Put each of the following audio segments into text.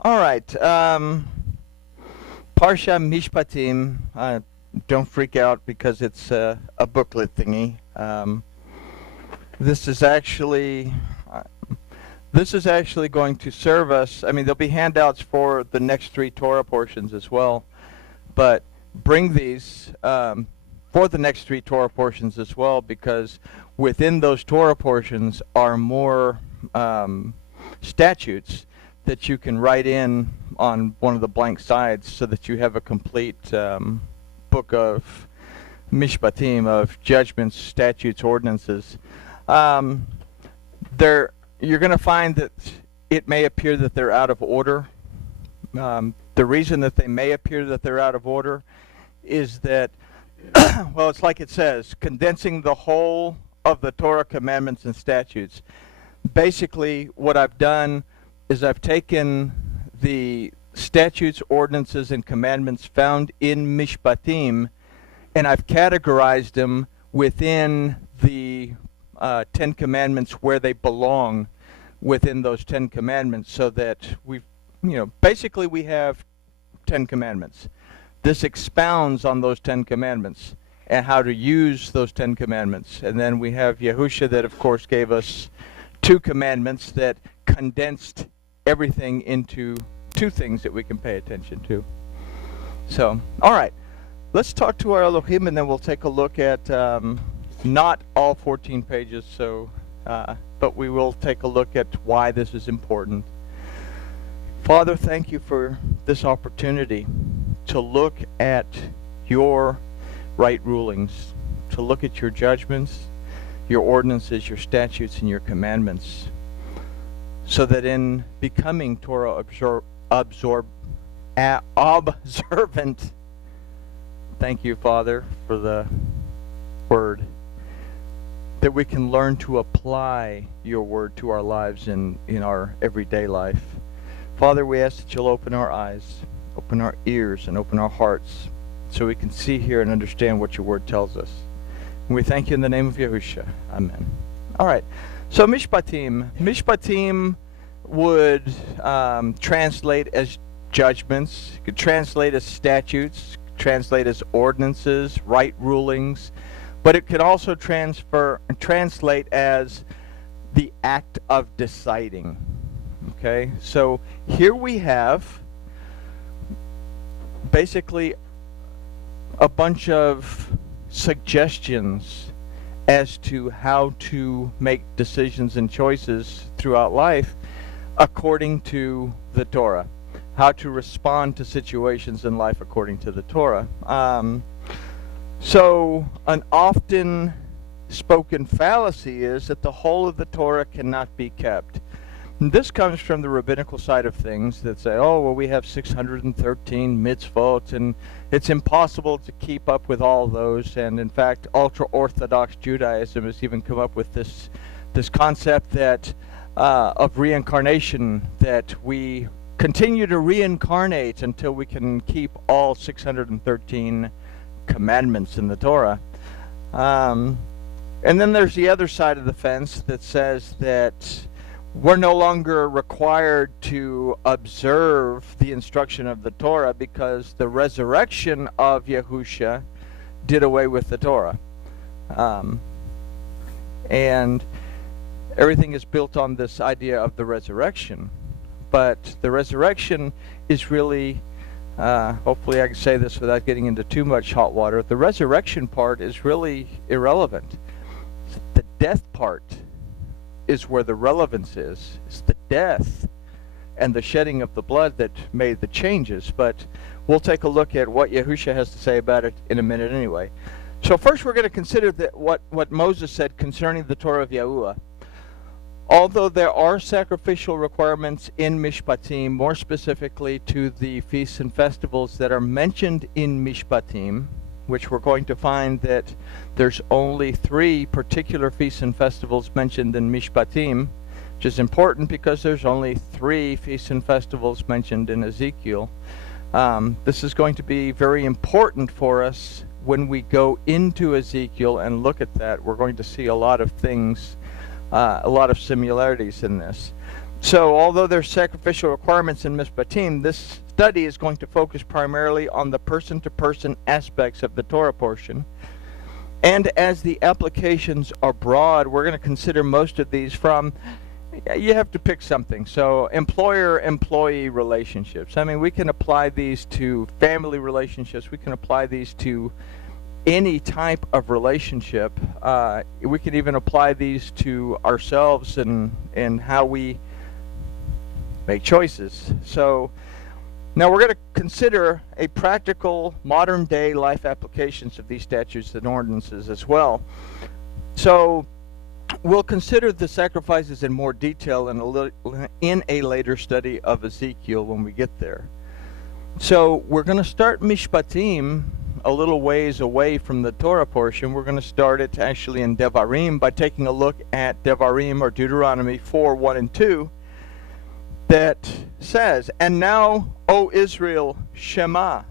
All right. Parsha Mishpatim. Don't freak out because it's a booklet thingy. This is actually going to serve us. I mean, there'll be handouts for the next 3 Torah portions as well, but bring these for the next 3 Torah portions as well, because within those Torah portions are more statutes that you can write in on one of the blank sides so that you have a complete book of Mishpatim, of judgments, statutes, ordinances. You're going to find that it may appear that they're out of order. The reason that they may appear that they're out of order is that, well, it's like it says, condensing the whole of the Torah commandments and statutes. Basically, what I've done is I've taken the statutes, ordinances, and commandments found in Mishpatim, and I've categorized them within the 10 commandments where they belong within those 10 commandments, so that basically we have 10 commandments. This expounds on those 10 commandments and how to use those 10 commandments. And then we have Yahusha that, of course, gave us 2 commandments that condensed everything into 2 things that we can pay attention to. So, all right, let's talk to our Elohim, and then we'll take a look at not all 14 pages, but we will take a look at why this is important. Father, thank you for this opportunity to look at your right rulings, to look at your judgments, your ordinances, your statutes, and your commandments, so that in becoming Torah observant, thank you, Father, for the word, that we can learn to apply your word to our lives in our everyday life. Father, we ask that you'll open our eyes, open our ears, and open our hearts so we can see, hear, and understand what your word tells us. And we thank you in the name of Yahusha. Amen. All right. So Mishpatim. Mishpatim would translate as judgments, could translate as statutes, translate as ordinances, right rulings, but it could also translate as the act of deciding. Okay, so here we have basically a bunch of suggestions as to how to make decisions and choices throughout life according to the Torah, how to respond to situations in life according to the Torah. So an often spoken fallacy is that the whole of the Torah cannot be kept. And this comes from the rabbinical side of things that say, oh, well, we have 613 mitzvot, and it's impossible to keep up with all those. And in fact, ultra-Orthodox Judaism has even come up with this concept that of reincarnation, that we continue to reincarnate until we can keep all 613 commandments in the Torah. And then there's the other side of the fence that says that we're no longer required to observe the instruction of the Torah because the resurrection of Yahusha did away with the Torah. And everything is built on this idea of the resurrection. But the resurrection is really, hopefully I can say this without getting into too much hot water, the resurrection part is really irrelevant. The death part is where the relevance is. It's the death and the shedding of the blood that made the changes. But we'll take a look at what Yahusha has to say about it in a minute anyway. So first we're going to consider what Moses said concerning the Torah of Yahuwah. Although there are sacrificial requirements in Mishpatim, more specifically to the feasts and festivals that are mentioned in Mishpatim, which we're going to find that there's only 3 particular feasts and festivals mentioned in Mishpatim, which is important because there's only 3 feasts and festivals mentioned in Ezekiel. This is going to be very important for us when we go into Ezekiel and look at that. We're going to see a lot of things, a lot of similarities in this. So although there's sacrificial requirements in Mishpatim, this study is going to focus primarily on the person-to-person aspects of the Torah portion. And as the applications are broad, we're going to consider most of these from, you have to pick something. So employer-employee relationships. I mean, we can apply these to family relationships. We can apply these to any type of relationship. We can even apply these to ourselves and how we make choices. So now we're going to consider a practical modern day life applications of these statutes and ordinances as well. So we'll consider the sacrifices in more detail in a later study of Ezekiel when we get there. So we're going to start Mishpatim a little ways away from the Torah portion. We're going to start it actually in Devarim by taking a look at Devarim or Deuteronomy 4:1 and 2. That says, "And now, O Israel, Shema," it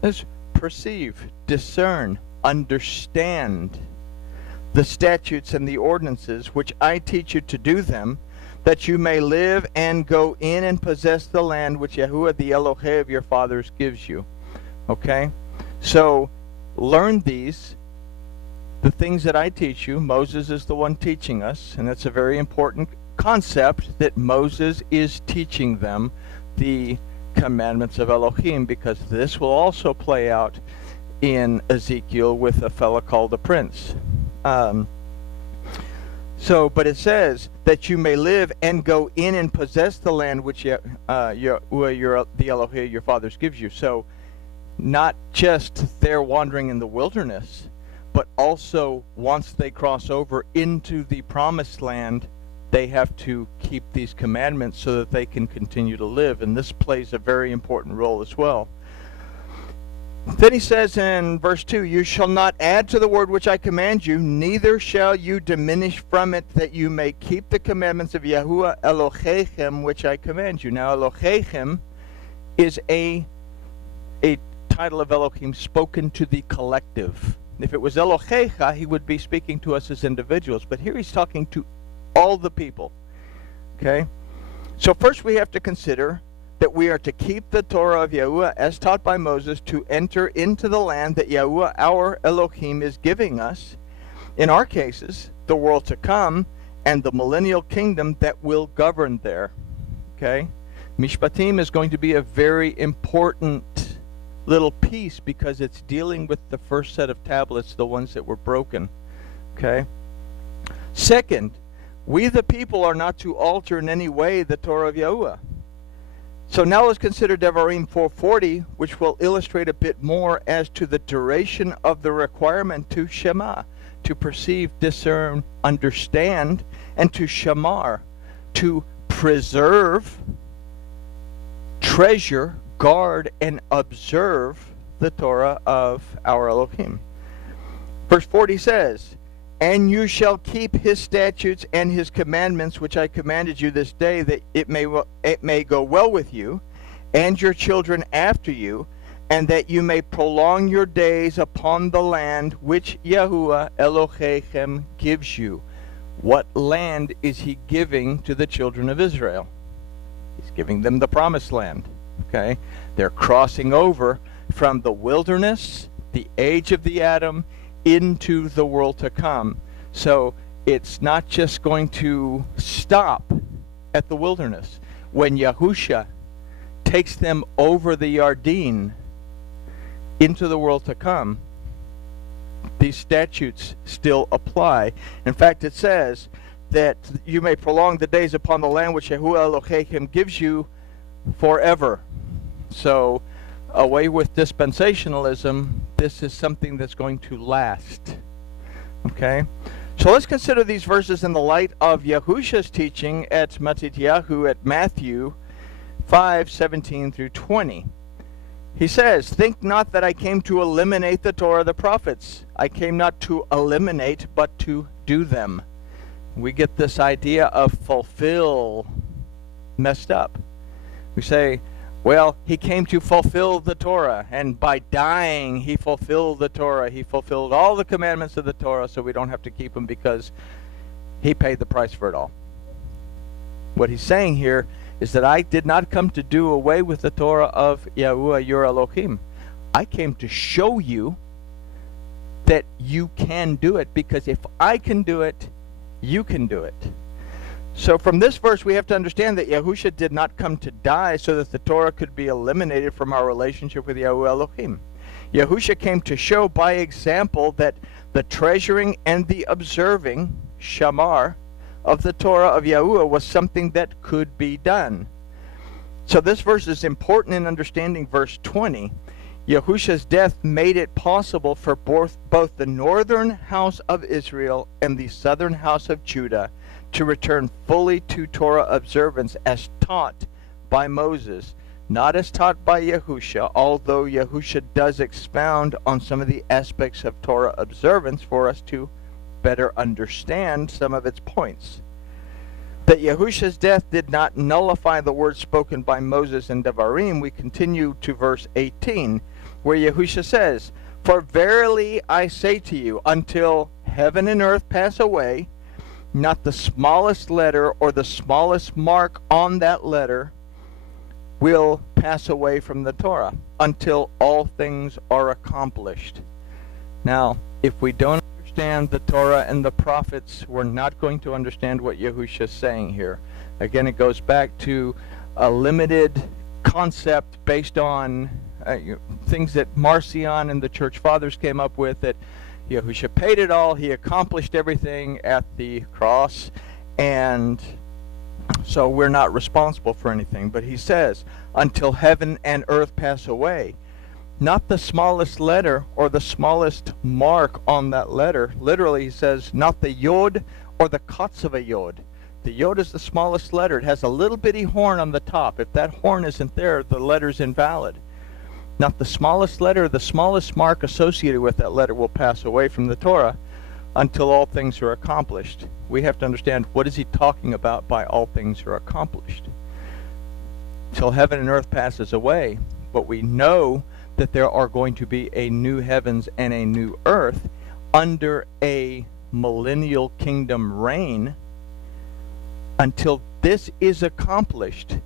says, perceive, discern, understand the statutes and the ordinances which I teach you to do them, that you may live and go in and possess the land which Yahuwah the Elohim of your fathers gives you. Okay? So, learn these, the things that I teach you. Moses is the one teaching us, and that's a very important concept, that Moses is teaching them the commandments of Elohim, because this will also play out in Ezekiel with a fellow called the prince. But it says that you may live and go in and possess the land which the Elohim your fathers gives you. So not just they're wandering in the wilderness, but also once they cross over into the promised land, they have to keep these commandments so that they can continue to live. And this plays a very important role as well. Then he says in verse 2, "You shall not add to the word which I command you, neither shall you diminish from it, that you may keep the commandments of Yahuwah Elohim which I command you." Now Elohim is a title of Elohim spoken to the collective. If it was Elohecha, he would be speaking to us as individuals. But here he's talking to all the people. Okay? So first we have to consider that we are to keep the Torah of Yahuwah as taught by Moses, to enter into the land that Yahuwah our Elohim is giving us. In our cases, the world to come and the millennial kingdom that will govern there. Okay? Mishpatim is going to be a very important little piece because it's dealing with the first set of tablets, the ones that were broken. Okay? Second, we the people are not to alter in any way the Torah of Yahuwah. So now let's consider Devarim 4:40, which will illustrate a bit more as to the duration of the requirement to Shema, to perceive, discern, understand, and to Shamar, to preserve, treasure, guard, and observe the Torah of our Elohim. Verse 40 says, "And you shall keep his statutes and his commandments, which I commanded you this day, that it may go well with you, and your children after you, and that you may prolong your days upon the land which Yahuwah Elohim gives you." What land is he giving to the children of Israel? He's giving them the promised land. Okay? They're crossing over from the wilderness, the age of the Adam, into the world to come. So it's not just going to stop at the wilderness. When Yahusha takes them over the Yarden into the world to come, these statutes still apply. In fact, it says that you may prolong the days upon the land which Yahuwah Elohim gives you forever. So away with dispensationalism, this is something that's going to last. Okay? So let's consider these verses in the light of Yahusha's teaching at Matityahu at Matthew 5:17 through 20. He says, "Think not that I came to eliminate the Torah of the prophets. I came not to eliminate, but to do them." We get this idea of fulfill messed up. We say, well, he came to fulfill the Torah, and by dying he fulfilled the Torah. He fulfilled all the commandments of the Torah, so we don't have to keep them because he paid the price for it all. What he's saying here is that I did not come to do away with the Torah of Yahuwah your Elohim. I came to show you that you can do it, because if I can do it, you can do it. So from this verse, we have to understand that Yahusha did not come to die so that the Torah could be eliminated from our relationship with Yahuwah Elohim. Yahusha came to show by example that the treasuring and the observing, shamar, of the Torah of Yahuwah was something that could be done. So this verse is important in understanding verse 20. Yahusha's death made it possible for both the northern house of Israel and the southern house of Judah to return fully to Torah observance as taught by Moses, not as taught by Yahusha, although Yahusha does expound on some of the aspects of Torah observance for us to better understand some of its points. That Yahusha's death did not nullify the words spoken by Moses and Devarim, we continue to verse 18, where Yahusha says, "For verily I say to you, until heaven and earth pass away, not the smallest letter or the smallest mark on that letter will pass away from the Torah, until all things are accomplished." Now, if we don't understand the Torah and the prophets, we're not going to understand what Yahusha is saying here. Again, it goes back to a limited concept based on things that Marcion and the church fathers came up with, that Yahusha paid it all, he accomplished everything at the cross, and so we're not responsible for anything. But he says, until heaven and earth pass away, not the smallest letter or the smallest mark on that letter. Literally, he says, not the yod or the kotz of a yod. The yod is the smallest letter. It has a little bitty horn on the top. If that horn isn't there, the letter's invalid. Not the smallest letter, the smallest mark associated with that letter will pass away from the Torah until all things are accomplished. We have to understand, what is he talking about by all things are accomplished? Till heaven and earth passes away, but we know that there are going to be a new heavens and a new earth under a millennial kingdom reign. Until this is accomplished,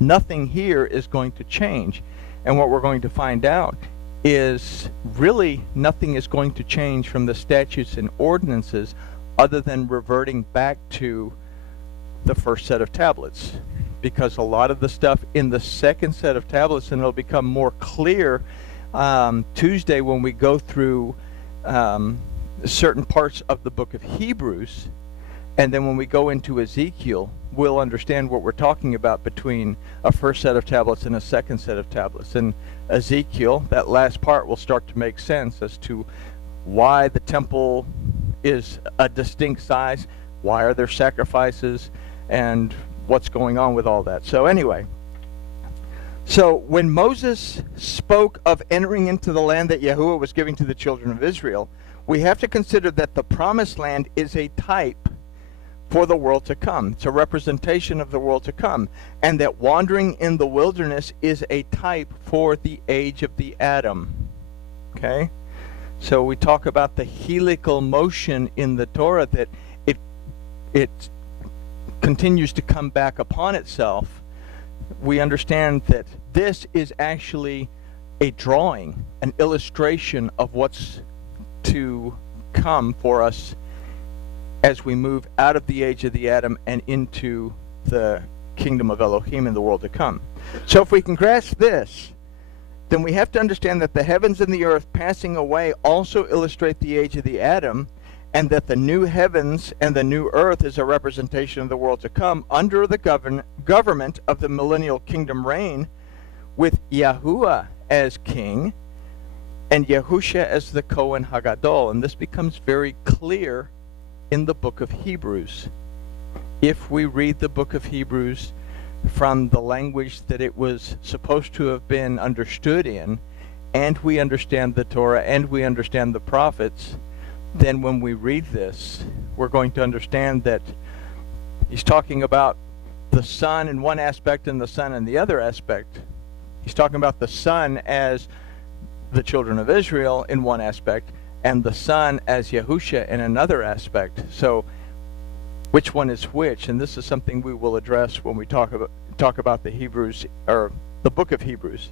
nothing here is going to change. And what we're going to find out is really nothing is going to change from the statutes and ordinances other than reverting back to the first set of tablets. Because a lot of the stuff in the second set of tablets, and it'll become more clear Tuesday when we go through certain parts of the book of Hebrews, and then when we go into Ezekiel, we'll understand what we're talking about between a first set of tablets and a second set of tablets. And Ezekiel, that last part, will start to make sense as to why the temple is a distinct size, why are there sacrifices, and what's going on with all that. So anyway, so when Moses spoke of entering into the land that Yahuwah was giving to the children of Israel, we have to consider that the promised land is a type for the world to come. It's a representation of the world to come. And that wandering in the wilderness is a type for the age of the Adam. Okay? So we talk about the helical motion in the Torah, that it continues to come back upon itself. We understand that this is actually a drawing, an illustration of what's to come for us as we move out of the age of the Adam and into the kingdom of Elohim in the world to come. So if we can grasp this, then we have to understand that the heavens and the earth passing away also illustrate the age of the Adam, and that the new heavens and the new earth is a representation of the world to come under the government of the millennial kingdom reign, with Yahuwah as king and Yahusha as the Kohen Hagadol. And this becomes very clear in the book of Hebrews. If we read the book of Hebrews from the language that it was supposed to have been understood in, and we understand the Torah and we understand the prophets, then when we read this, we're going to understand that he's talking about the Son in one aspect and the Son in the other aspect. He's talking about the Son as the children of Israel in one aspect, and the Son as Yahusha in another aspect. So which one is which, and this is something we will address when we talk about the Hebrews, or the book of Hebrews.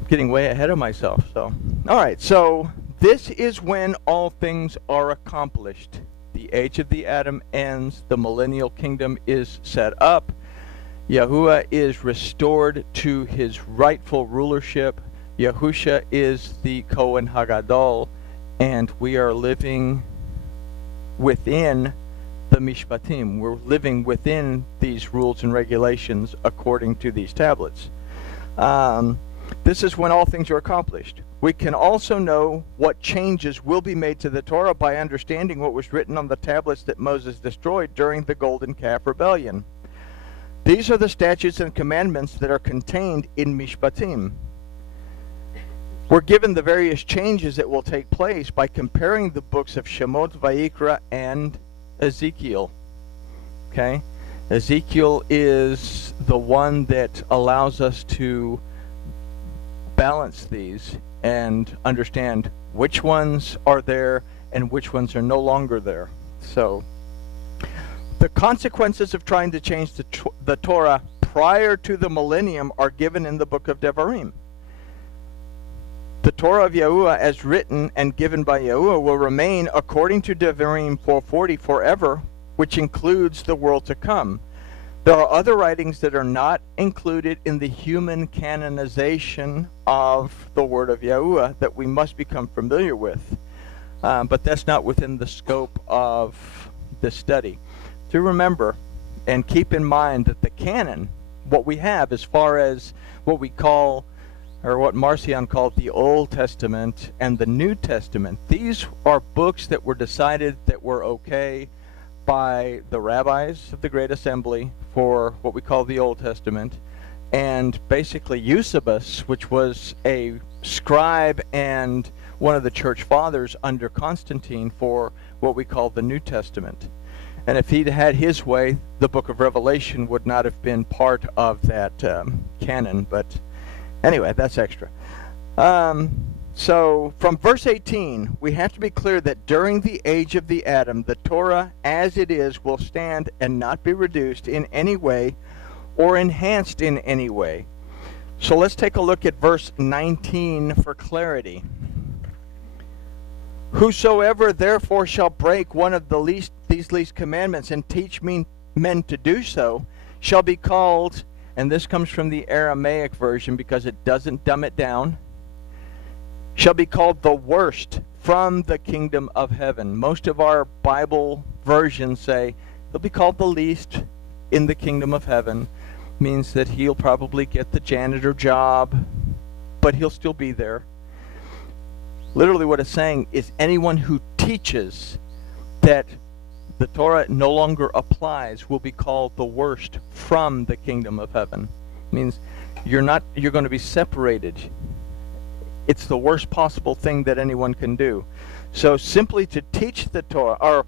I'm getting way ahead of myself. So, all right. So this is when all things are accomplished. The age of the Adam ends. The millennial kingdom is set up. Yahuwah is restored to his rightful rulership. Yahusha is the Kohen Hagadol, and we are living within the Mishpatim. We're living within these rules and regulations according to these tablets. This is when all things are accomplished. We can also know what changes will be made to the Torah by understanding what was written on the tablets that Moses destroyed during the Golden Calf Rebellion. These are the statutes and commandments that are contained in Mishpatim. We're given the various changes that will take place by comparing the books of Shemot, Vayikra, and Ezekiel. Okay? Ezekiel is the one that allows us to balance these and understand which ones are there and which ones are no longer there. So, the consequences of trying to change the Torah prior to the millennium are given in the book of Devarim. The Torah of Yahuwah, as written and given by Yahuwah, will remain, according to Devarim 4:40, forever, which includes the world to come. There are other writings that are not included in the human canonization of the word of Yahuwah that we must become familiar with. But that's not within the scope of this study. To remember and keep in mind that the canon, what we have as far as what we call, or what Marcion called, the Old Testament and the New Testament, these are books that were decided that were okay by the rabbis of the Great Assembly for what we call the Old Testament, and basically Eusebius, which was a scribe and one of the church fathers under Constantine, for what we call the New Testament. And if he'd had his way, the book of Revelation would not have been part of that canon, but anyway, that's extra. So from verse 18, we have to be clear that during the age of the Adam, the Torah as it is will stand and not be reduced in any way or enhanced in any way. So let's take a look at verse 19 for clarity. Whosoever therefore shall break one of these least commandments and teach men to do so shall be called, and this comes from the Aramaic version because it doesn't dumb it down, shall be called the worst from the kingdom of heaven. Most of our Bible versions say he'll be called the least in the kingdom of heaven. Means that he'll probably get the janitor job, but he'll still be there. Literally what it's saying is anyone who teaches that the Torah no longer applies will be called the worst from the kingdom of heaven. Means you're going to be separated. It's the worst possible thing that anyone can do. So simply to teach the Torah,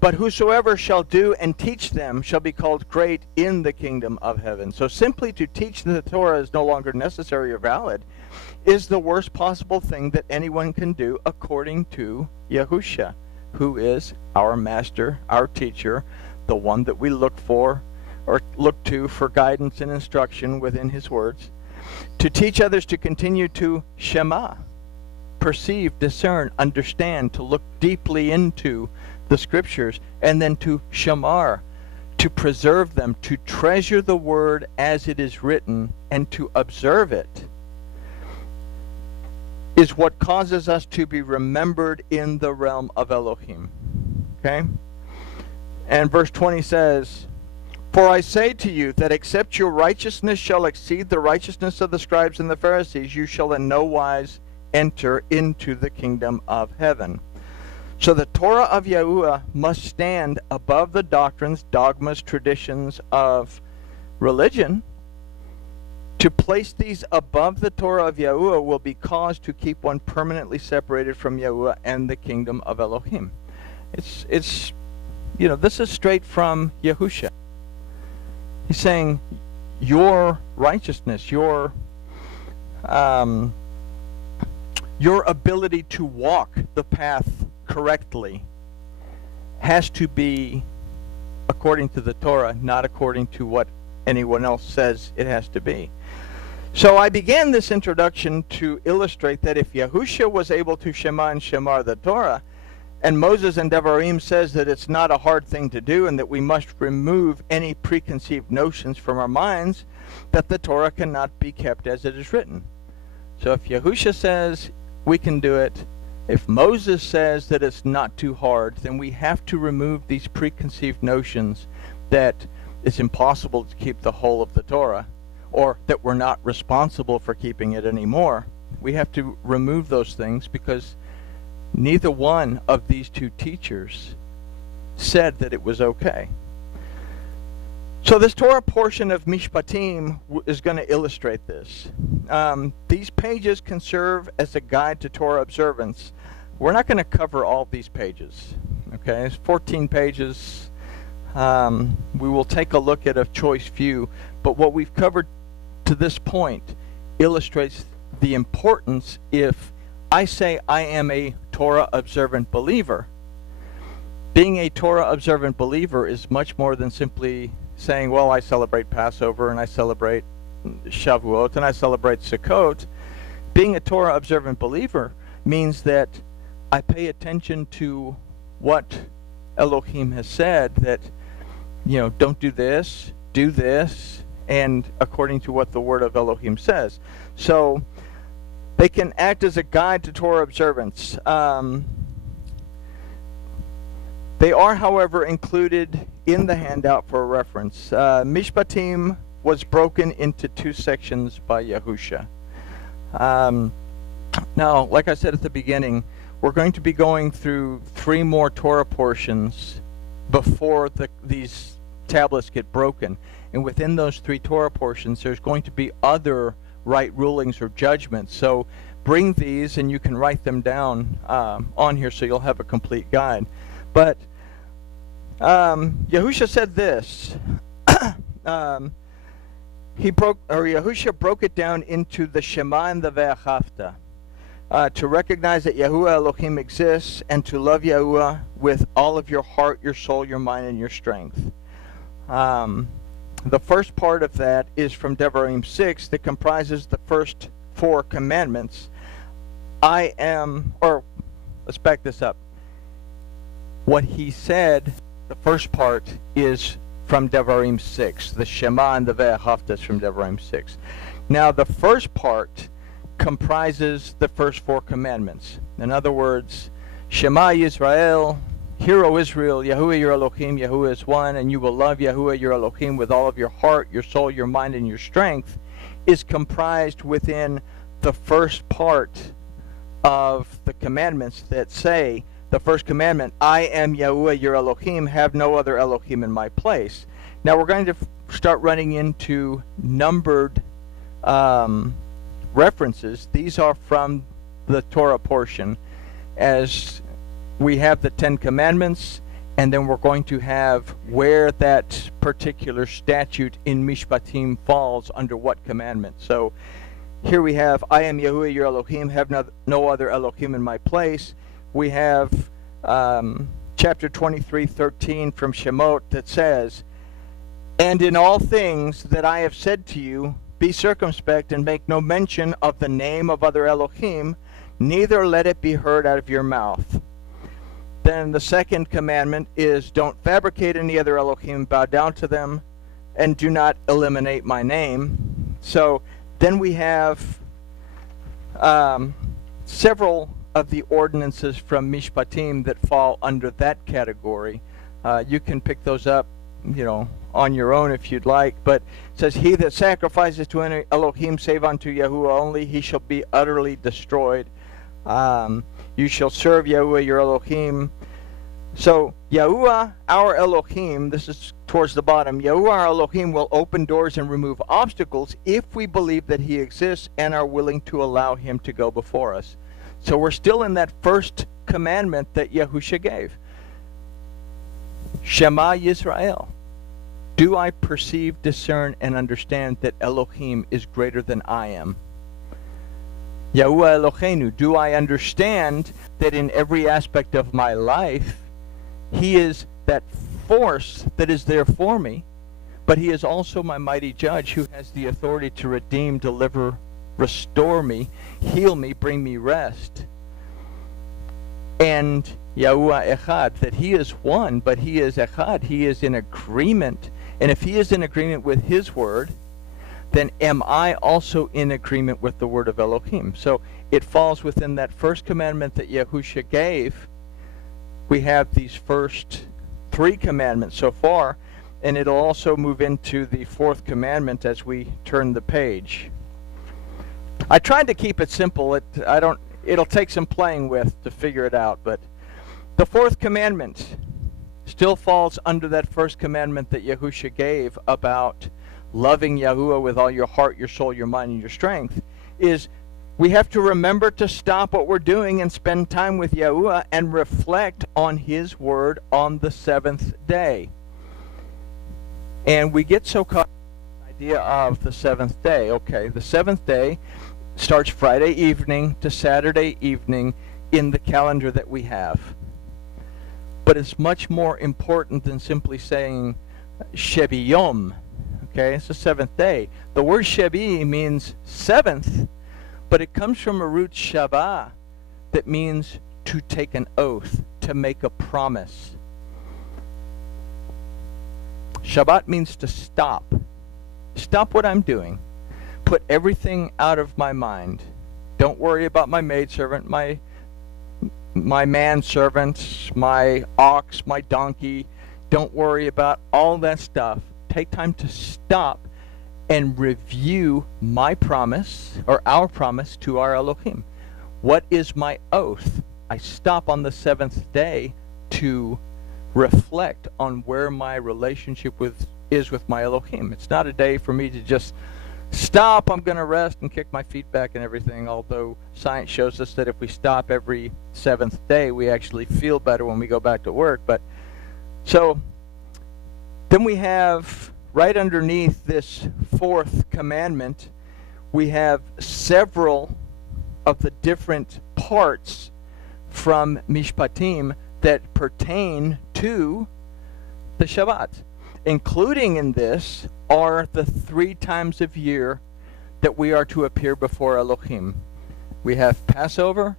but whosoever shall do and teach them shall be called great in the kingdom of heaven. So simply to teach the Torah is no longer necessary or valid is the worst possible thing that anyone can do according to Yahusha, who is our master, our teacher, the one that we look to for guidance and instruction within his words. To teach others to continue to Shema, perceive, discern, understand, to look deeply into the scriptures, and then to Shamar, to preserve them, to treasure the word as it is written, and to observe it, is what causes us to be remembered in the realm of Elohim. Okay? And verse 20 says, For I say to you that except your righteousness shall exceed the righteousness of the scribes and the Pharisees, you shall in no wise enter into the kingdom of heaven. So the Torah of Yahuwah must stand above the doctrines, dogmas, traditions of religion. To place these above the Torah of Yahuwah will be cause to keep one permanently separated from Yahuwah and the kingdom of Elohim. It's this is straight from Yahusha. He's saying your righteousness, your ability to walk the path correctly has to be according to the Torah, not according to what anyone else says it has to be. So I began this introduction to illustrate that if Yahushua was able to Shema and Shemar the Torah, and Moses and Devarim says that it's not a hard thing to do and that we must remove any preconceived notions from our minds, that the Torah cannot be kept as it is written. So if Yahushua says we can do it, if Moses says that it's not too hard, then we have to remove these preconceived notions that it's impossible to keep the whole of the Torah, or that we're not responsible for keeping it anymore. We have to remove those things because neither one of these two teachers said that it was okay. So this Torah portion of Mishpatim is going to illustrate this. These pages can serve as a guide to Torah observance. We're not going to cover all these pages. Okay, it's 14 pages. We will take a look at a choice few, but what we've covered to this point illustrates the importance. If I say I am a Torah observant believer, being a Torah observant believer is much more than simply saying, well, I celebrate Passover and I celebrate Shavuot and I celebrate Sukkot. Being a Torah observant believer means that I pay attention to what Elohim has said, that, don't do this, do this, and according to what the word of Elohim says. So they can act as a guide to Torah observance. They are, however, included in the handout for reference. Mishpatim was broken into two sections by Yahusha. Now, like I said at the beginning, we're going to be going through 3 more Torah portions before these tablets get broken. And within those 3 Torah portions, there's going to be other right rulings or judgments. So bring these and you can write them down on here so you'll have a complete guide. But Yahusha said this. Yahusha broke it down into the Shema and the Ve'achavta. To recognize that Yahuwah Elohim exists and to love Yahuwah with all of your heart, your soul, your mind, and your strength. The first part of that is from Devarim 6 that comprises the first 4 commandments. Let's back this up. What he said, the first part, is from Devarim 6. The Shema and the Ve'achavta is from Devarim 6. Now the first part comprises the first 4 commandments. In other words, Shema Yisrael, Hear, O Israel, Yahuwah your Elohim, Yahuwah is one, and you will love Yahuwah your Elohim with all of your heart, your soul, your mind, and your strength, is comprised within the first part of the commandments that say, the first commandment, I am Yahuwah your Elohim, have no other Elohim in my place. Now we're going to start running into numbered references. These are from the Torah portion, as we have the 10 commandments, and then we're going to have where that particular statute in Mishpatim falls under what commandment. So here we have, I am Yahuwah your Elohim, have no other Elohim in my place. We have chapter 23:13 from Shemot that says, and in all things that I have said to you, be circumspect and make no mention of the name of other Elohim, neither let it be heard out of your mouth. Then the second commandment is, don't fabricate any other Elohim, bow down to them, and do not eliminate my name. So then we have several of the ordinances from Mishpatim that fall under that category. You can pick those up, on your own if you'd like, but it says, he that sacrifices to any Elohim save unto Yahuwah only, he shall be utterly destroyed. You shall serve Yahuwah your Elohim. So Yahuwah our Elohim, this is towards the bottom, Yahuwah our Elohim will open doors and remove obstacles if we believe that he exists and are willing to allow him to go before us. So we're still in that first commandment that Yahusha gave. Shema Yisrael. Do I perceive, discern, and understand that Elohim is greater than I am? Yahuwah Eloheinu. Do I understand that in every aspect of my life, he is that force that is there for me, but he is also my mighty judge who has the authority to redeem, deliver, restore me, heal me, bring me rest. And Yahuwah Echad, that he is one, but he is Echad. He is in agreement. And if he is in agreement with his word, then am I also in agreement with the word of Elohim? So it falls within that first commandment that Yahusha gave. We have these first 3 commandments so far, and it'll also move into the 4th commandment as we turn the page. I tried to keep it simple. It'll take some playing with to figure it out, but the 4th commandment still falls under that first commandment that Yahusha gave about loving Yahuwah with all your heart, your soul, your mind, and your strength. Is we have to remember to stop what we're doing and spend time with Yahuwah and reflect on his word on the 7th day. And we get so caught in the idea of the 7th day. Okay, the 7th day starts Friday evening to Saturday evening in the calendar that we have. But it's much more important than simply saying Shebi Yom. Okay, it's the 7th day. The word Shebi means 7th, but it comes from a root Shabbat that means to take an oath, to make a promise. Shabbat means to stop. Stop what I'm doing. Put everything out of my mind. Don't worry about my maidservant, my manservant, my ox, my donkey. Don't worry about all that stuff. Take time to stop and review my promise, or our promise to our Elohim. What is my oath? I stop on the 7th day to reflect on where my relationship is with my Elohim. It's not a day for me to just stop, I'm going to rest and kick my feet back and everything, although science shows us that if we stop every 7th day, we actually feel better when we go back to work. But so then we have, right underneath this 4th commandment, we have several of the different parts from Mishpatim that pertain to the Shabbat. Including in this are the 3 times of year that we are to appear before Elohim. We have Passover,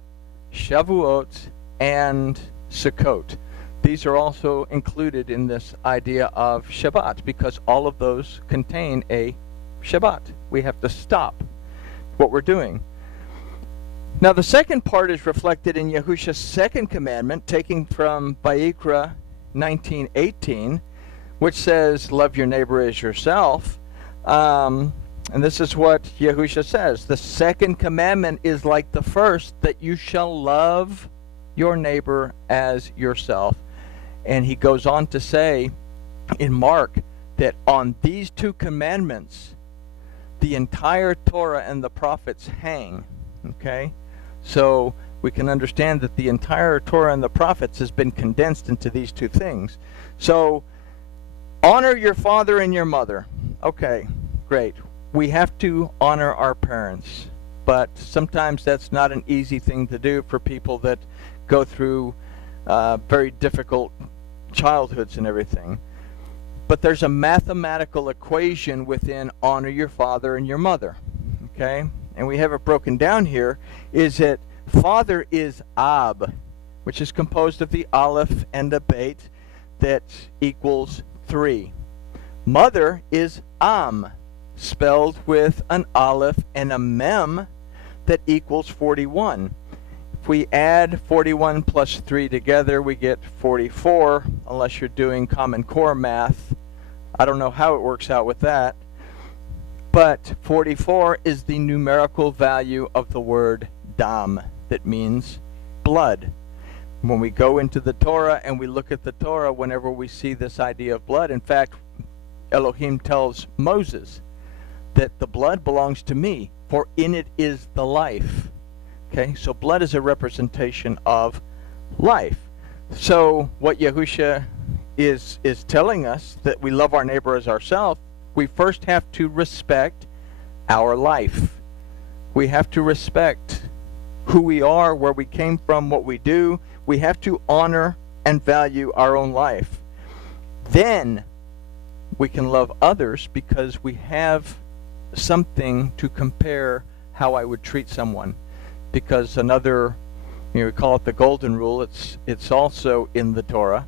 Shavuot, and Sukkot. These are also included in this idea of Shabbat because all of those contain a Shabbat. We have to stop what we're doing. Now the second part is reflected in Yahusha's 2nd commandment, taken from Vayikra 19:18, which says, love your neighbor as yourself. And this is what Yahusha says. The 2nd commandment is like the first, that you shall love your neighbor as yourself. And he goes on to say in Mark that on these 2 commandments, the entire Torah and the prophets hang. Okay? So we can understand that the entire Torah and the prophets has been condensed into these 2 things. So honor your father and your mother. Okay, great. We have to honor our parents, but sometimes that's not an easy thing to do for people that go through very difficult childhoods and everything. But there's a mathematical equation within honor your father and your mother. Okay? And we have it broken down here, is that father is Ab, which is composed of the Aleph and a Beit that equals 3. Mother is Am, spelled with an Aleph and a Mem that equals 41. If we add 41 plus 3 together, we get 44, unless you're doing Common Core math. I don't know how it works out with that. But 44 is the numerical value of the word Dam, that means blood. When we go into the Torah and we look at the Torah, whenever we see this idea of blood, in fact, Elohim tells Moses that the blood belongs to me, for in it is the life. Okay, so blood is a representation of life. So what Yahusha is telling us, that we love our neighbor as ourselves, we first have to respect our life. We have to respect who we are, where we came from, what we do. We have to honor and value our own life. then we can love others because we have something to compare how I would treat someone. Because another, we call it the golden rule, it's also in the Torah.